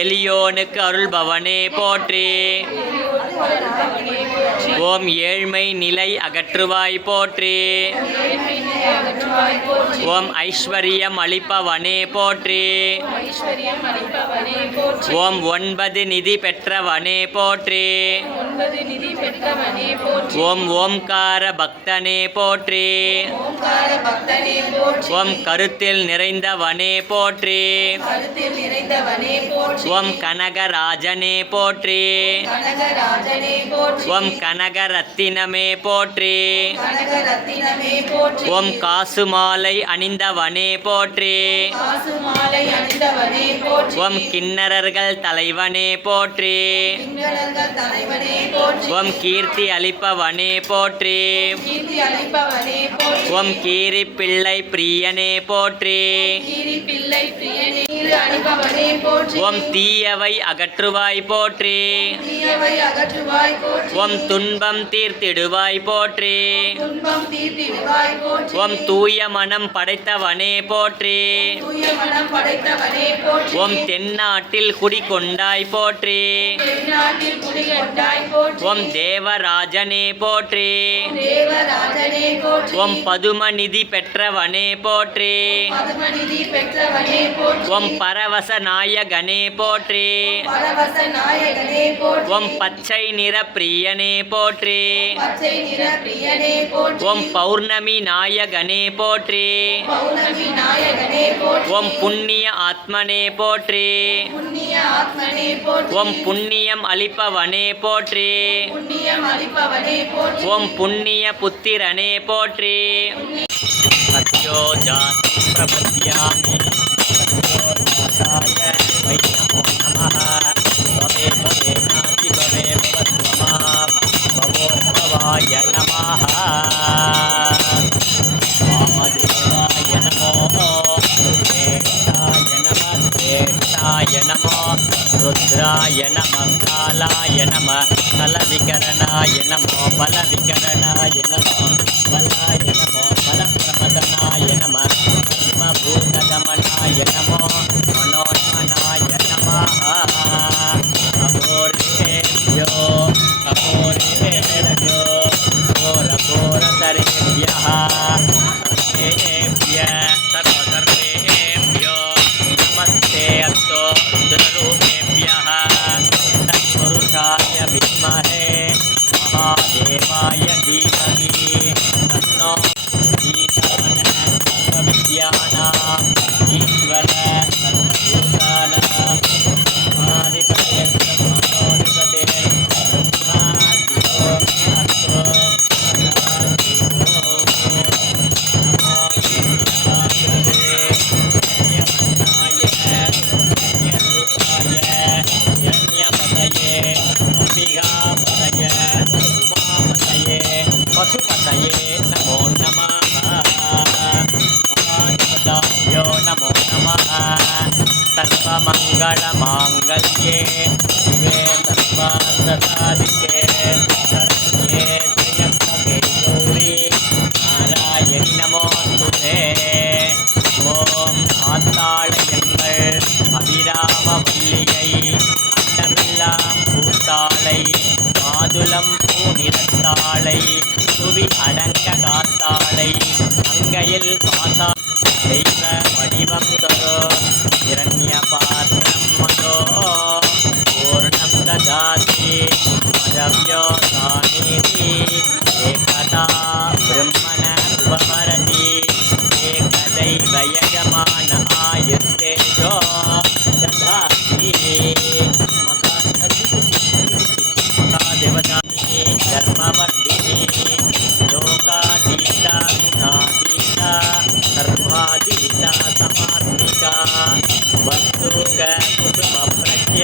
எளியோனுக்கு அருள்பவனே போற்றி. ஓம் ஏழ்மை நிலை அகற்றுவாய் போற்றி. ஓம் ஐஸ்வர்யம் அளிப்பவனே போற்றி. ஓம் 9 நிதி பெற்றவனே போற்றி. ஓம் ஓம்கார பக்தனே போற்றி. ஓம் கருத்தில் நிறைந்தவனே போற்றி. ஓம் கனகராஜனே போற்றி. ஓம் கனகரத்தினமே போற்றி. ஓம் காசு மாலை அணிந்தவனே போற்றி. ஓம் கிண்ணறர்கள் தலைவனே போற்றி. ஓம் கீர்த்தி அளிப்பவனே போற்றி. ஓம் கீரி பிள்ளை பிரியனே போற்றி. ஓம் தீயவை அகற்றுவாய் போற்றி. ஓம் துன்பம் தீர்த்திடுவாய் போற்றி. ஓம் தூய மனம் படைத்தவனே போற்றி. ஓம் தென்னாட்டில் குடிகொண்டாய் போற்றி. ஓம் தேவராஜனே போற்றி. ஓம் பதுமநிதி பெற்றவனே போற்றி. ஓம் பரவச நாயகனே போற்றி. ஓம் பச்சை நிற பிரியனே போற்றி. ஓம் பௌர்ணமி நாயகனே போற்றி. ஓம் புண்ணிய ஆத்மனே போற்றி. ஓம் புண்ணியம் அளிப்பவனே போற்றி. ஓம் புண்ணிய புத்திரனே போற்றி. சத்யோ ஜாதம் பிரபத்யாமி சத்யோஜாதாய வை நமோ நமः. பவே பவே நாதி பவே பவத்வமாம் பவோத்பவாய நமः. வாமதேவாய நமோ ஸ்ரேஷ்டாய நமः ஸ்ரேஷ்டாய நமோ ருத்ராய நமः காலாய நமः கலவிகரணாய நமோ பலவிகரணாய நமோ பலாய நமோ பலப்பிரமதனாய நமः கர்மபூதகமனாய நமோ மனோன்மனாய நமः. அகோரேभ्यो அகோரேभ्यो घोरघोरतरेभ्यः सर्वसर्वेभ्यो नमस्ते अस्तु रुद्ररूपेभ्यः. तत्पुरुषाय विद्महे महादेवाय धीमहि तन्नो विद्यानाम् ईश्वर सर्वभूतानाम् पशुपतये नमो नमः. महादेवताभ्यो नमो नमः. सर्वमङ्गलमाङ्गल्ये शिवे सर्वार्थसाधिके शरण्ये त्र्यम्बके गौरी नारायणि नमोस्तुते. ஓம் ஆத்தாளையங்கள் அபிராமவல்லியை அண்டமெல்லாம் பூத்தாளை மாதுளம் பூநிறத்தாளை புவி அடங்க காத்தாளை அங்கையில் பாசா தெய்வ வடிவம் தொரோ இரண்ய பாத்திரம் மதோ பூர்ணம் ததாதி மதவ்யோ சாமீதி ஏகதா பிரம்மண உபமரதி ஏகதைவ யஜமான ஆயுத்தேஜோ ததாதி மகாதேவதானி தர்மவர்தினி லோகாதீதா குணாதீதா சர்வாதீதா சமாத்மிகா வஸ்துக குசும பிரஜ்ய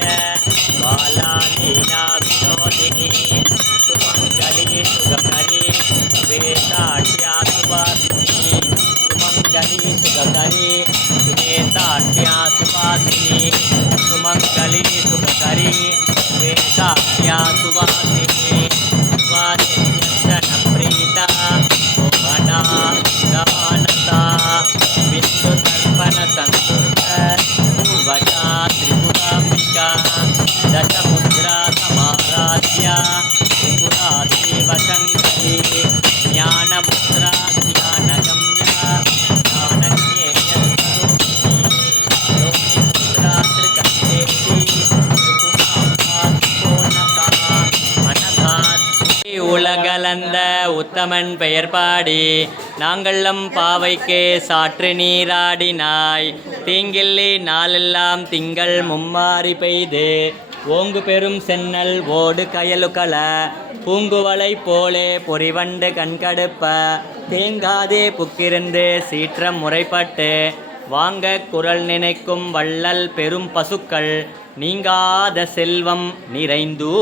பாலாலீனா வினோதினி சுமங்கலி சுககரி வேதாட்யா சுவாசினி சுமங்கலி சுககரி வேதாட்யா சுவாசினி சுமங்கலி சுககரி வேதாட்யா சுவாசினி சுவாசின்யஸ்ன பிரீதா சோபனா தானதா பிந்து தர்ப்பண சந்துர்க பூர்வஜா திரிபுராம்பிகா दशमुद्रा समाराध्या त्रिपुरा देवशङ्करी ज्ञानमुद्रा ज्ञानगम्या ज्ञानज्ञेयस्वरूपिणी योनिमुद्रा त्रिकण्ठेशी உலகளந்த உத்தமன் பெயர் பாடி நாங்களம் பாவைக்கே சாற்று நீராடினாய் தீங்கில்லி நாளெல்லாம் திங்கள் மும்மாறி பெய்து ஓங்கு பெரும் சென்னல் ஓடு கயலுகள பூங்குவளை போலே பொறிவண்டு கண்கடுப்ப தேங்காதே புக்கிருந்து சீற்றம் முறைப்பட்டு வாங்க குரல் நினைக்கும் வள்ளல் பெரும் பசுக்கள் நீங்காத செல்வம் நிறைந்தூ